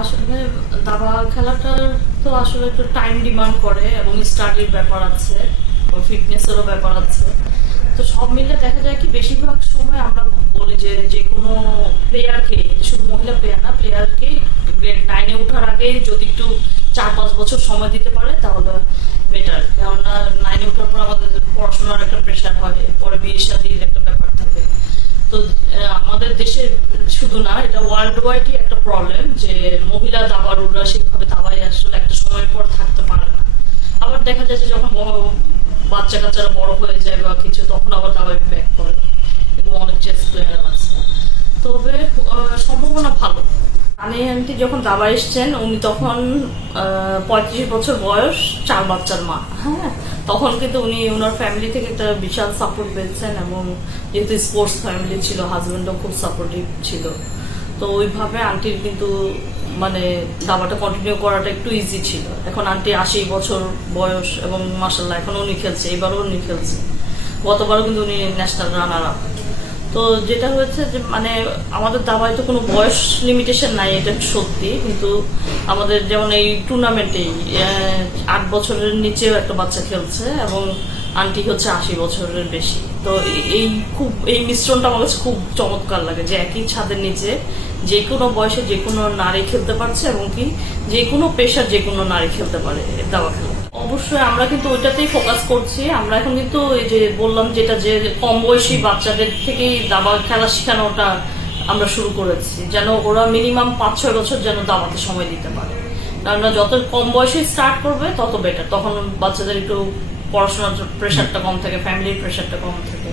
আসলে দাবা খেলাটার তো আসলে একটু টাইম ডিমান্ড করে এবং স্টাডির ব্যাপার আছে ফিটনেসেরও ব্যাপার আছে। তো সব মিলে দেখা যায় কি বেশিরভাগ সময় আমরা বলি যে যে কোনো প্লেয়ারকে শুধু মহিলা প্লেয়ার না প্লেয়ারকে গ্রেড নাইনে ওঠার আগে যদি একটু চার পাঁচ বছর সময় দিতে পারে তাহলে বেটার কেননা নাইনে ওঠার পর আমাদের পড়াশোনার একটা প্রেশার হয় পরে বিয়ে শাদির একটা ব্যাপার থাকে। তো আমাদের দেশে শুধু না, এটা ওয়ার্ল্ড ওয়াইডই একটা প্রবলেম যে মহিলা দাবারুরা সেভাবে দাবায় আসলে একটা সময় পর থাকতে পারে না। আবার দেখা যাচ্ছে যখন বড়- বাচ্চা কাচ্চারা বড় হয়ে যায় বা কিছু, তখন আবার দাবায় ব্যাক করে। এবং অনেক চেস প্লেয়ার আছে। তবে আমি আন্টি যখন দাবা এসছেন, উনি তখন পঁয়ত্রিশ বছর বয়স, চার বাচ্চার মা। হ্যাঁ? তখন কিন্তু উনি ওনার ফ্যামিলি থেকে একটা বিশাল সাপোর্ট পেয়েছেন এবং যেহেতু স্পোর্টস ফ্যামিলি ছিল হাজব্যান্ডও খুব সাপোর্টিভ ছিল। তো ওইভাবে আন্টির কিন্তু মানে দাবাটা কন্টিনিউ করাটা একটু ইজি ছিল। এখন আন্টি আশি বছর বয়স এবং মাসাল্লাহ এখন উনি খেলছে, এবারও উনি খেলছে। গতবারও কিন্তু উনি ন্যাশনাল রানার আপ তো যেটা হয়েছে যে মানে আমাদের দাবায় তো কোনো বয়স লিমিটেশন নাই, এটা সত্যি। কিন্তু আমাদের যেমন এই টুর্নামেন্টেই আট বছরের নিচেও একটা বাচ্চা খেলছে এবং আন্টি হচ্ছে আশি বছরের বেশি। তো এই- খুব, এই মিশ্রণটা আমার কাছে খুব চমৎকার লাগে যে একই ছাদের নিচে যে কোনো বয়সে যে কোনো নারী খেলতে পারছে এবং কি যে কোনো পেশার যে কোনো নারী খেলতে পারে, দাবা খেলা অবশ্যই আমরা কিন্তু ওইটাতেই ফোকাস করছি। আমরা এখন কিন্তু এই যে বললাম যেটা যে কম বয়সী বাচ্চাদের থেকেই দাবা খেলা শেখানোটা আমরা শুরু করেছি। যেন ওরা মিনিমাম পাঁচ, ছয় বছর যেন দাবাতে সময় দিতে পারে। কারণ যত কম বয়সে স্টার্ট করবে, তত বেটার তখন বাচ্চাদের একটু পড়াশোনার প্রেশারটা কম থাকে ফ্যামিলির প্রেশারটা কম থাকে।